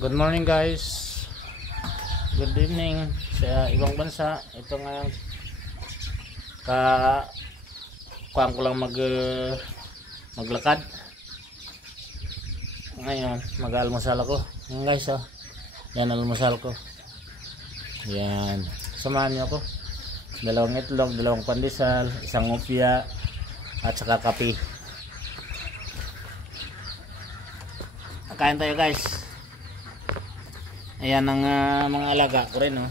Good morning guys. Good evening sa ibang bansa. Ito nga kuhaan ko lang maglakad. Ngayon mag-almusal ako. Yan guys, oh. Yan almusal ko. Yan. Samahan niyo ako. 2 itlog, 2 pandesal, 1 opya at saka kape. Kain tayo guys. Ayan ang mga alaga ko rin, oh.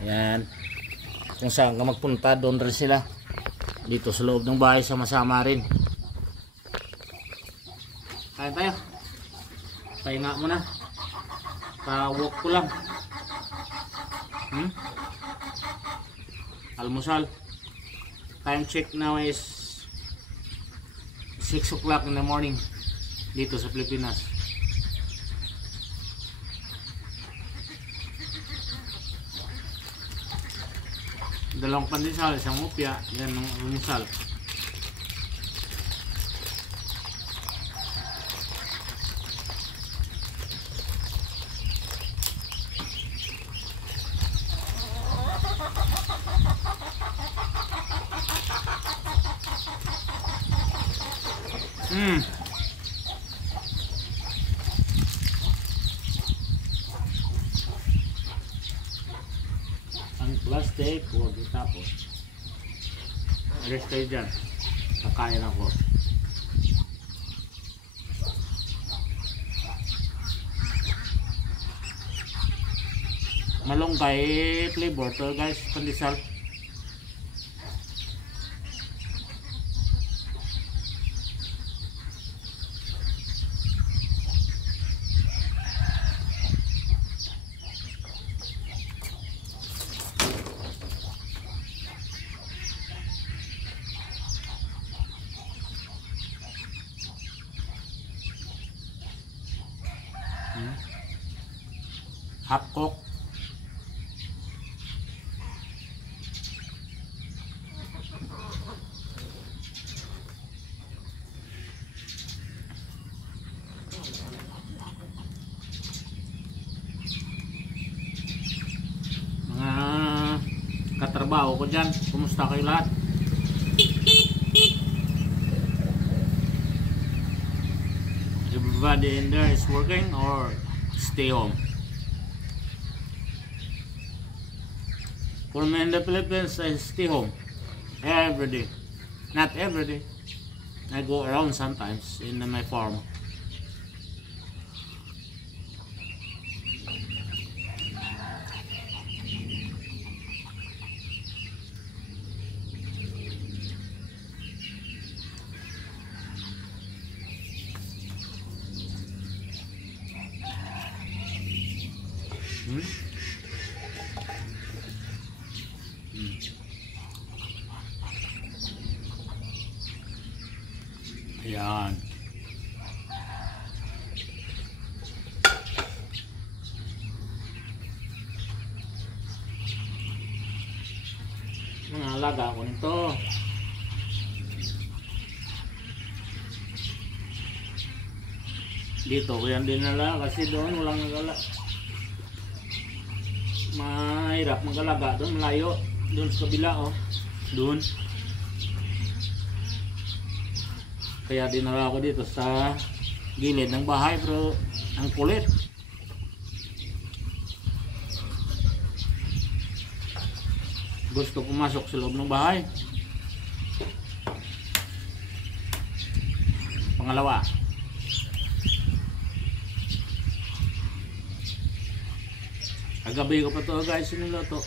Ayan. Kung saan ka magpunta, doon rin sila. Dito sa loob ng bahay, sama-sama rin. Kain tayo. Pahinga muna. Pa-walk ko lang. Almusal. Time check now is 6 o'clock in the morning dito sa Pilipinas. Dalawang pandesal, 1 opya, yan ang almusal. Ang plastic, huwag itapos. Alis kayo dyan. Kakain ako. Malunggay flavor to guys, pandesal. Half cook. Mga katrabaho ko dyan, kumusta kayo lahat? Everybody in there is working or stay home? For me in the Philippines, I stay home every day. Not every day. I go around sometimes in my farm. Ayan. Mga alaga ko nito. Dito ko yan dinala kasi doon walang nagala. Mahirap mag-alaga doon, malayo. Doon sa kabila, oh. Doon. Kaya dinala ko dito sa gilid ng bahay, pero ang kulit. Gusto pumasok sa loob ng bahay. Pangalawa. Kagabi ko pa to guys, siniluto.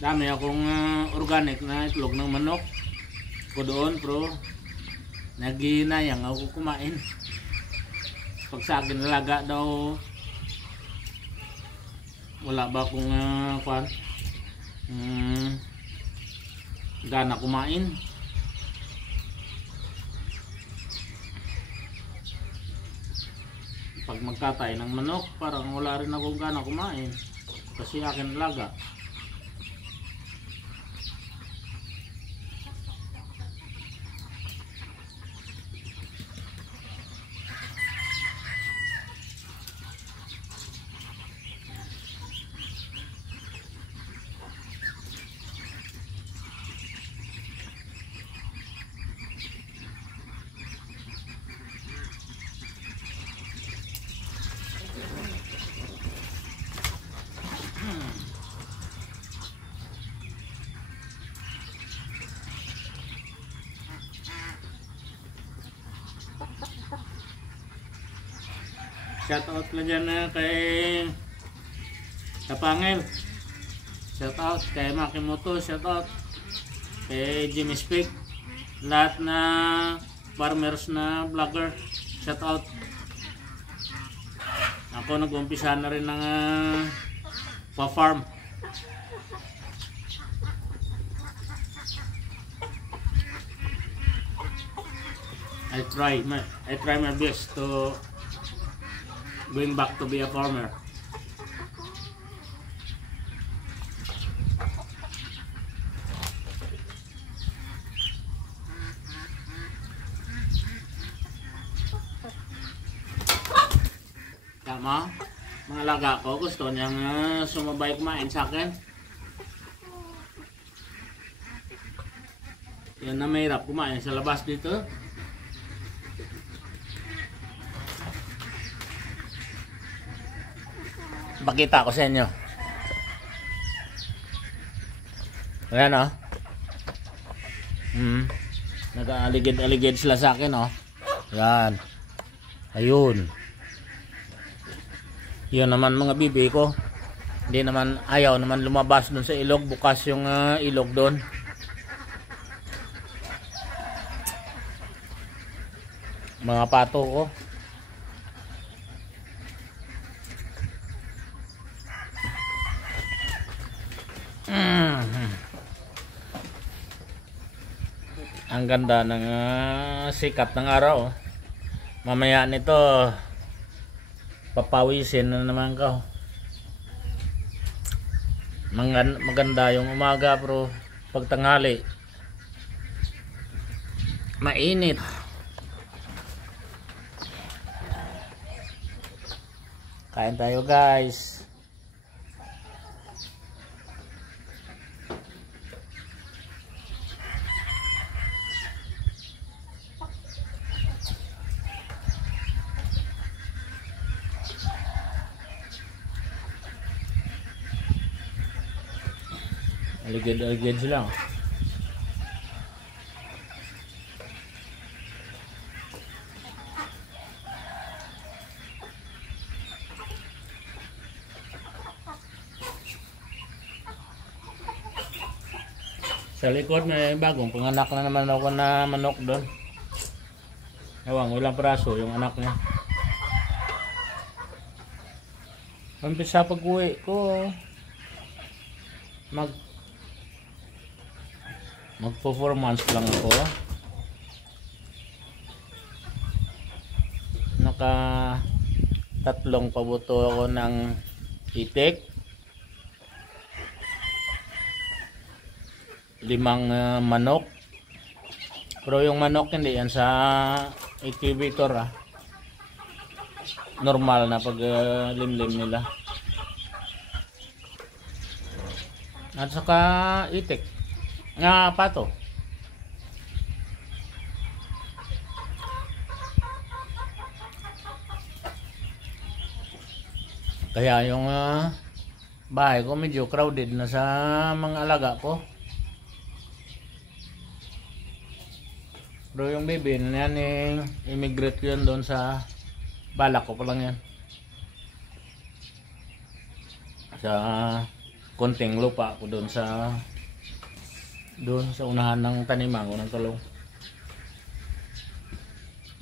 Dami akong organic na itlog ng manok ko doon, pero naginayang ako kumain. Pag sa akin nalaga daw, wala ba akong gana kumain. Pag magkatay ng manok, parang wala rin akong gana kumain kasi akin nalaga. Shout out na dyan kay Kapangel. Shout out kay Makimoto. Shout out kay Jimmy Speak. Lahat na farmers na vlogger. Shout out. Ako nag-umpisa na rin ng pa-farm. I try my best to going back to be a farmer. Tama, mga alaga ko gusto niyang sumabay kumain sa akin. Yan na mahirap kumain sa labas dito. Pakita ko sa inyo. Ayan o. Nag-aligid-aligid sila sa akin o. Yan. Ayun. Yun naman mga bibi ko. Hindi naman, ayaw naman lumabas dun sa ilog. Bukas yung ilog dun. Mga pato ko. Ang ganda ng sikat ng araw. Mamaya nito papawisin na naman ko. Maganda yung umaga pero pag tanghali mainit. Kain tayo guys. Aligid-aligid sila. Sa likod may bagong panganak na naman ako na manok doon. Ewan, walang praso yung anak niya. Umpisa pag-uwi ko magpo 4 months lang ako. Naka 3 pabuto ako ng itik. 5 manok. Pero yung manok hindi yan sa incubator normal na pag limlim nila. At saka itik nga pato. Kaya yung bahay ko medyo crowded na sa mga alaga ko. Pero yung baby na yan immigrate yun doon sa balak ko pa lang yan. Sa konting lupa ko doon sa unahan ng taniman ko ng talong.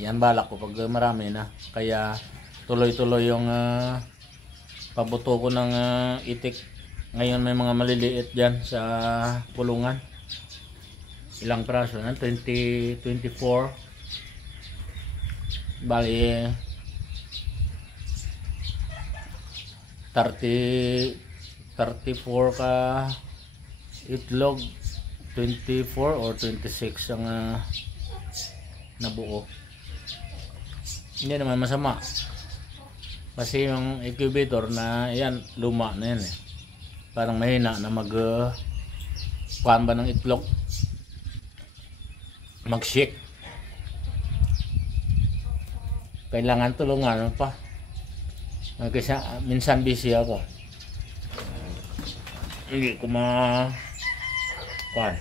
Yan balak ko pag marami na. Kaya tuloy-tuloy yung pabuto ko ng itik. Ngayon may mga maliliit dyan sa pulungan. Ilang praso na? 24. Bali 34 ka itlog. 24 or 26 ang nabuo. Hindi naman masama. Kasi yung incubator na yan, luma na yan Parang mahina na ba ng itlog. Mag-shake. Kailangan tulungan pa. Kasi minsan busy ako. Hindi ko kuan.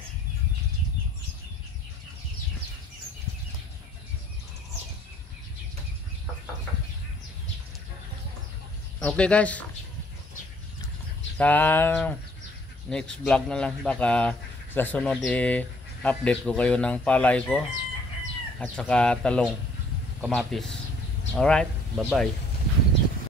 Okay guys, sa next vlog na lang, baka sa sunod i-update ko kayo ng palay ko at saka talong, kamatis. Alright, bye bye.